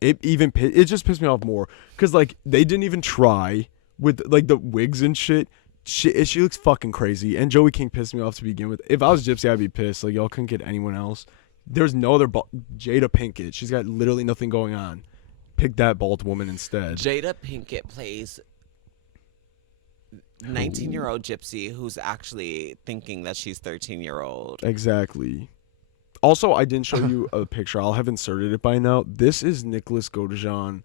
it just pissed me off more because like they didn't even try with like the wigs and shit. She looks fucking crazy, and Joey King pissed me off to begin with. If I was Gypsy, I'd be pissed. Like, y'all couldn't get anyone else. There's no other Jada Pinkett. She's got literally nothing going on. Pick that bald woman instead. Jada Pinkett plays 19-year-old Gypsy who's actually thinking that she's 13-year-old. Exactly. Also, I didn't show you a picture. I'll have inserted it by now. This is Nicholas Godejohn,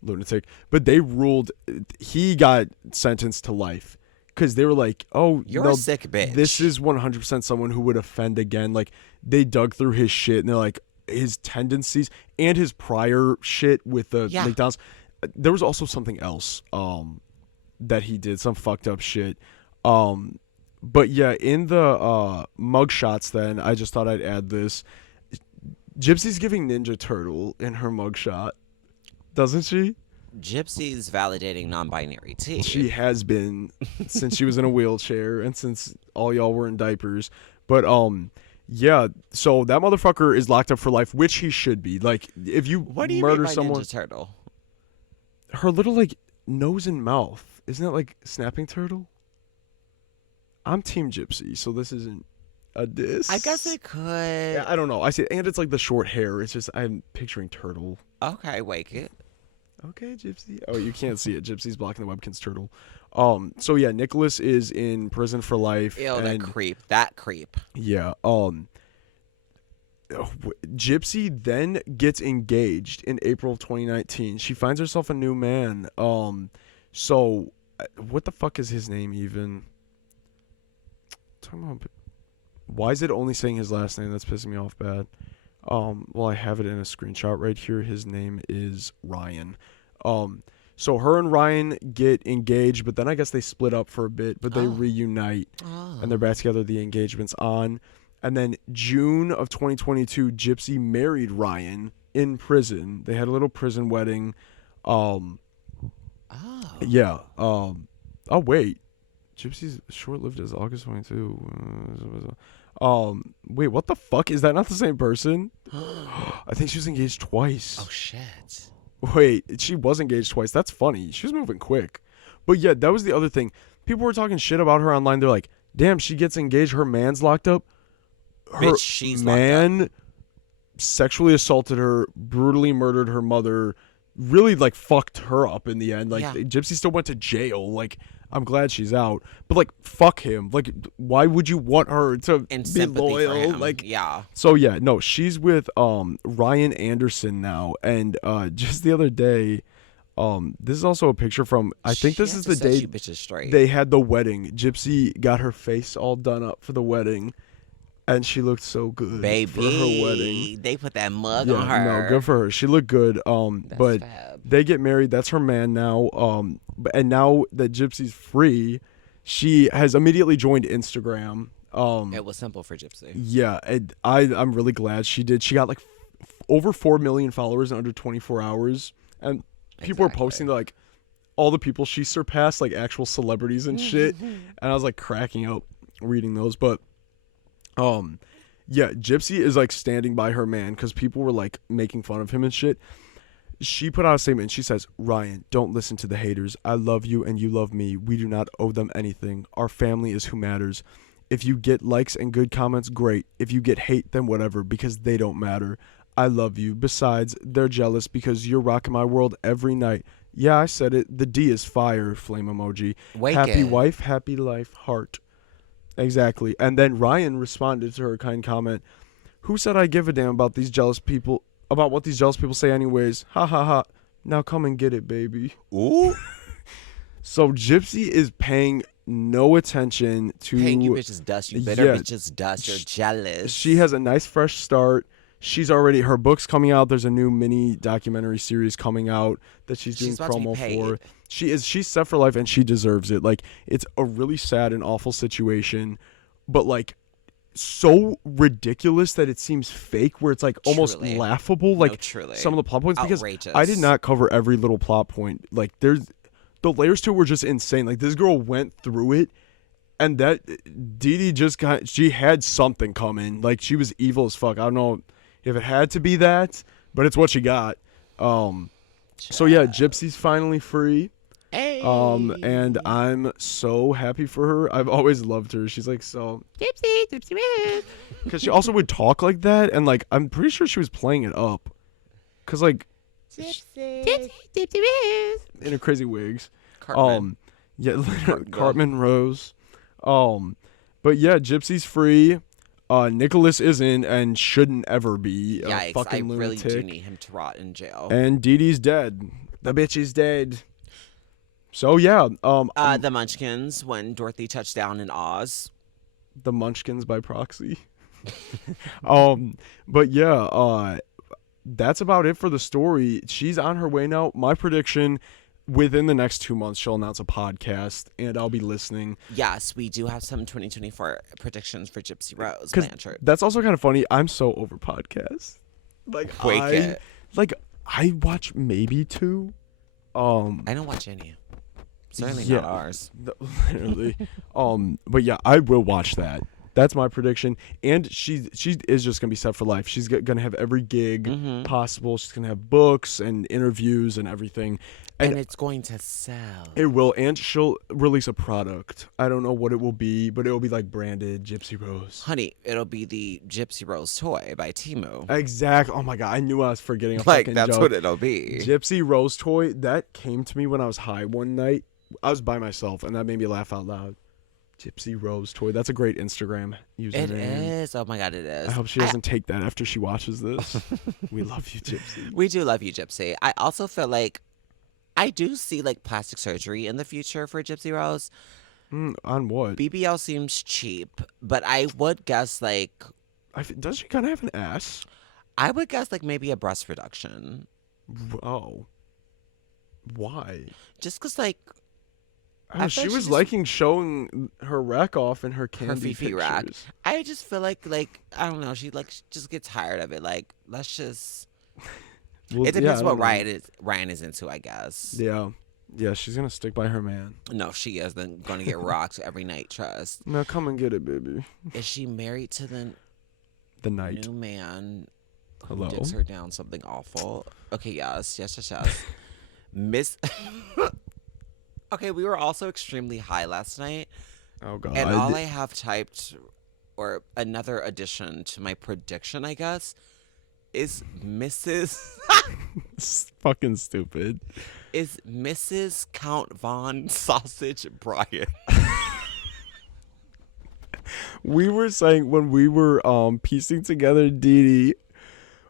lunatic. But they ruled he got sentenced to life. Because they were like, oh, you're a sick bitch. This is 100% someone who would offend again. Like, they dug through his shit, and they're like, his tendencies and his prior shit with the McDonald's. There was also something else that he did, some fucked up shit. But yeah, in the mugshots then, I just thought I'd add this. Gypsy's giving Ninja Turtle in her mugshot. Doesn't she? Gypsy's validating non-binary tea. She has been since she was in a wheelchair and since all y'all were in diapers. But yeah, so that motherfucker is locked up for life, which he should be. Like, if you what do you murder mean by someone, Ninja Turtle? Her little like nose and mouth, isn't that like snapping turtle? I'm Team Gypsy, so this isn't a diss. I guess it could. Yeah, I don't know. I see, and it's like the short hair. It's just I'm picturing turtle. Okay, wake it. Okay, Gypsy. Oh, you can't see it. Gypsy's blocking the webkin's turtle. So yeah, Nicholas is in prison for life. Ew, and that creep. Yeah. Gypsy then gets engaged in April of 2019. She finds herself a new man. So what the fuck is his name even? Talking about, why is it only saying his last name? That's pissing me off bad. Well, I have it in a screenshot right here. His name is Ryan. So her and Ryan get engaged, but then I guess they split up for a bit, but they reunite, and they're back together. The engagement's on. And then June of 2022, Gypsy married Ryan in prison. They had a little prison wedding. Yeah. Oh, wait. Gypsy's short-lived as August 22. Wait, what the fuck? Is that not the same person? I think she was engaged twice. Oh, shit. Wait, she was engaged twice. That's funny. She was moving quick. But yeah, that was the other thing. People were talking shit about her online. They're like, damn, she gets engaged. Her man's locked up. Her she's man sexually assaulted her, brutally murdered her mother, really like fucked her up in the end. Like Gypsy still went to jail. Like, I'm glad she's out, but like fuck him. Like, why would you want her to be loyal? Like, yeah. So yeah, no, she's with Ryan Anderson now, and just the other day, this is also a picture from, I think this is the day they had the wedding. Gypsy got her face all done up for the wedding. And she looked so good for her wedding. They put that mug on her. No, good for her. She looked good. But fab. They get married. That's her man now. And now that Gypsy's free, she has immediately joined Instagram. It was simple for Gypsy. Yeah, and I'm really glad she did. She got like over 4 million followers in under 24 hours, and people were posting like all the people she surpassed, like actual celebrities and shit. And I was like cracking up reading those, but. Yeah, Gypsy is like standing by her man because people were like making fun of him and shit. She put out a statement. She says, Ryan, don't listen to the haters. I love you and you love me. We do not owe them anything. Our family is who matters. If you get likes and good comments, great. If you get hate, then whatever, because they don't matter. I love you. Besides, they're jealous because you're rocking my world every night. Yeah, I said it. The D is fire, flame emoji. Happy wife, happy life, heart. Exactly. And then Ryan responded to her kind comment. Who said I give a damn about these jealous people, about what these jealous people say anyways? Ha ha ha. Now come and get it, baby. Ooh. So Gypsy is paying no attention to... Paying you bitches dust. You better bitches dust. You're jealous. She has a nice fresh start. She's already... Her book's coming out. There's a new mini documentary series coming out that she's doing promo for. She's set for life and she deserves it. Like, it's a really sad and awful situation, but like so ridiculous that it seems fake, where it's like almost laughable. Like some of the plot points, because I did not cover every little plot point. Like the layers to it were just insane. Like this girl went through it, and that Deedee she had something coming. Like she was evil as fuck. I don't know if it had to be that, but it's what she got. So yeah, Gypsy's finally free. Hey. And I'm so happy for her. I've always loved her. She's like so Gypsy because she also would talk like that, and like I'm pretty sure she was playing it up, cause like Gypsy in her crazy wigs. Cartman. Cartman Rose. But yeah, Gypsy's free. Nicholas isn't and shouldn't ever be. Yikes, fucking lunatic. I really do need him to rot in jail. And Deedee's dead. The bitch is dead. So yeah, the Munchkins when Dorothy touched down in Oz. The Munchkins by proxy. But yeah, that's about it for the story. She's on her way now. My prediction, within the next 2 months, she'll announce a podcast, and I'll be listening. Yes, we do have some 2024 predictions for Gypsy Rose Blanchard. That's also kind of funny. I'm so over podcasts. Like I watch maybe 2. I don't watch any. Certainly not ours. Literally. But yeah, I will watch that. That's my prediction. And she is just gonna be set for life. She's gonna have every gig possible. She's gonna have books and interviews and everything. And it's going to sell. It will, and she'll release a product. I don't know what it will be, but it will be like branded Gypsy Rose. Honey, it'll be the Gypsy Rose toy by Temu. Exactly. Oh my god, I knew I was forgetting a like fucking that's joke. what it'll be. Gypsy Rose toy that came to me when I was high one night. I was by myself, and that made me laugh out loud. Gypsy Rose toy. That's a great Instagram username. It is. Oh my god, it is. I hope she doesn't take that after she watches this. We love you, Gypsy. We do love you, Gypsy. I also feel like I do see like plastic surgery in the future for Gypsy Rose. On what? BBL seems cheap, but I would guess like... does she kind of have an ass? I would guess like maybe a breast reduction. Oh. Why? Just because like... she was liking showing her rack off in her candy Fifi rack. I just feel like I don't know. She just gets tired of it. Like let's just. Well, it depends what Ryan is into, I guess. Yeah. She's gonna stick by her man. No, she isn't gonna get rocked every night. Trust. Now come and get it, baby. Is she married to the night new man? Hello. Who digs her down something awful. Okay. Yes. Miss. Okay, we were also extremely high last night. Oh, God. And all I have typed, or another addition to my prediction, I guess, is Mrs. It's fucking stupid. Is Mrs. Count Von Sausage Bryant. We were saying when we were piecing together Deedee,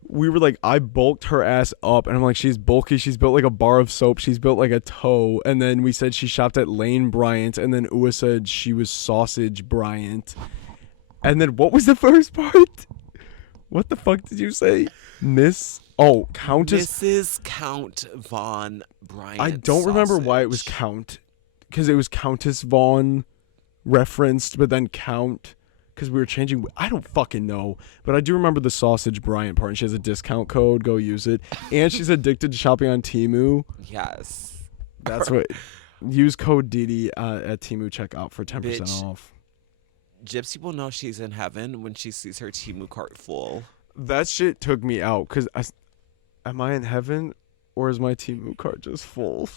we were like, I bulked her ass up, and I'm like, she's bulky. She's built like a bar of soap. She's built like a toe. And then we said she shopped at Lane Bryant, and then Ua said she was Sausage Bryant. And then what was the first part? What the fuck did you say? Countess. Mrs. Count Von Bryant. I don't remember why it was Count, because it was Countess Von referenced, but then Count. Because we were changing. I don't fucking know. But I do remember the Sausage Bryant part. And she has a discount code. Go use it. And she's addicted to shopping on Temu. Yes. That's what. Use code Deedee at Temu checkout for 10% off. Gypsy will know she's in heaven when she sees her Temu cart full. That shit took me out. Because am I in heaven? Or is my Temu cart just full?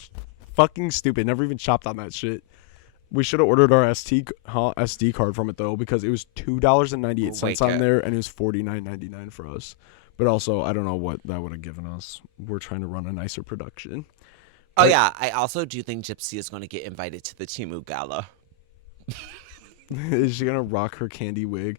Fucking stupid. Never even shopped on that shit. We should have ordered our SD card from it, though, because it was $2.98 on there, and it was $49.99 for us. But also, I don't know what that would have given us. We're trying to run a nicer production. Oh, yeah. I also do think Gypsy is going to get invited to the Temu Gala. Is she going to rock her candy wig?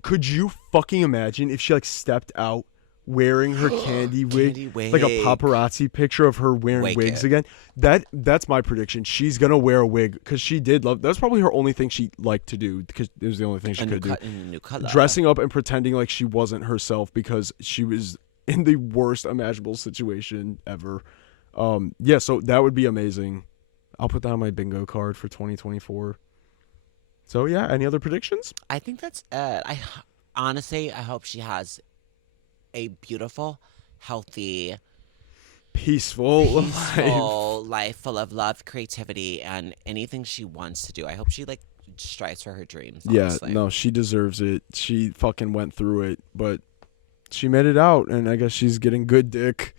Could you fucking imagine if she, stepped out wearing her candy wig, like a paparazzi picture of her wearing wigs again? That's my prediction. She's gonna wear a wig because she did love. That's probably her only thing she liked to do because it was the only thing she could do. Dressing up and pretending like she wasn't herself because she was in the worst imaginable situation ever. Yeah, so that would be amazing. I'll put that on my bingo card for 2024. So yeah, any other predictions? I think that's it. Honestly, I hope she has a beautiful, healthy, peaceful life full of love, creativity, and anything she wants to do. I hope she strives for her dreams. Honestly. Yeah, no, she deserves it. She fucking went through it, but she made it out, and I guess she's getting good dick,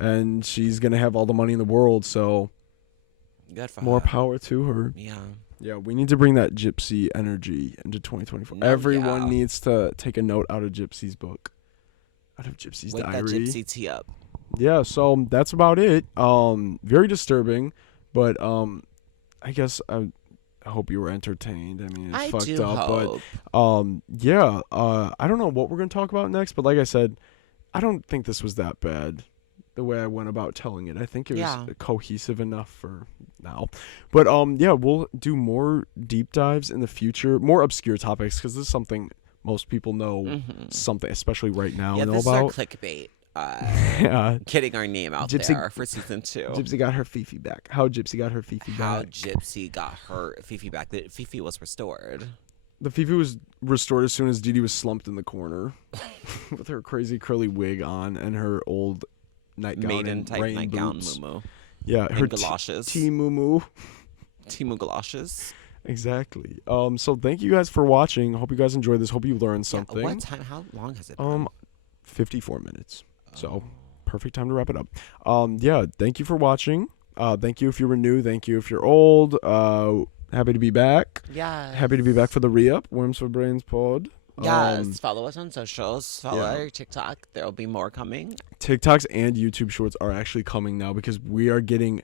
and she's gonna have all the money in the world. So, good for more her. Power to her. Yeah, we need to bring that Gypsy energy into 2024. Everyone needs to take a note out of Gypsy's book. Out of Gypsy's diary. Wake that Gypsy tea up. Yeah, so that's about it. Very disturbing, but I guess I hope you were entertained. I mean, it's fucked up, hope. But yeah. I don't know what we're gonna talk about next, but like I said, I don't think this was that bad. The way I went about telling it, I think it was cohesive enough for now. But yeah, we'll do more deep dives in the future, more obscure topics, because this is something most people know something, especially right now, know this about. Is our clickbait. Yeah. Getting our name out there for season 2. Gypsy got her Fifi back. How Gypsy got her Fifi back. How Gypsy got her Fifi back. The Fifi was restored. The Fifi was restored as soon as Deedee was slumped in the corner with her crazy curly wig on and her old nightgown maiden and type rain nightgown boots. Moo-moo. Yeah, her galoshes. Temu Temu galoshes. Exactly. So thank you guys for watching. Hope you guys enjoyed this. Hope you learned something. What time? How long has it been? 54 minutes. So perfect time to wrap it up. Yeah, thank you for watching. Thank you if you were new. Thank you if you're old. Happy to be back. Yeah. Happy to be back for the re-up. Worms for Brains pod. Yes. Follow us on socials. Follow our TikTok. There will be more coming. TikToks and YouTube Shorts are actually coming now because we are getting.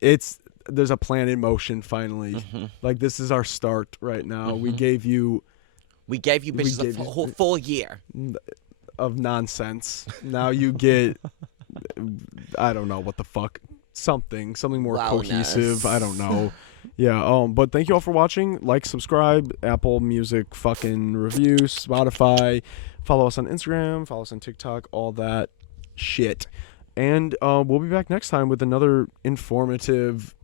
There's a plan in motion finally. Like this is our start right now. We gave you bitches a whole full year of nonsense. Now you get I don't know what the fuck. Something more cohesive. I don't know. Yeah, but thank you all for watching. Like, subscribe, Apple Music, fucking review, Spotify. Follow us on Instagram, follow us on TikTok, all that shit. And we'll be back next time with another informative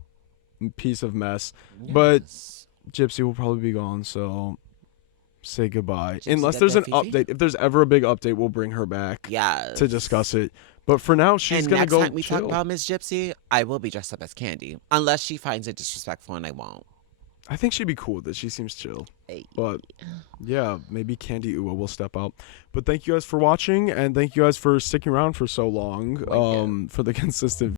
piece of mess. Yes. But Gypsy will probably be gone, so say goodbye. Gypsy, unless there's an update. If there's ever a big update, we'll bring her back to discuss it. But for now, she's going to go next time we talk about Miss Gypsy, I will be dressed up as Candy. Unless she finds it disrespectful, and I won't. I think she'd be cool with it. She seems chill. Hey. But, yeah, maybe Candy Uwa will step out. But thank you guys for watching, and thank you guys for sticking around for so long for the consistent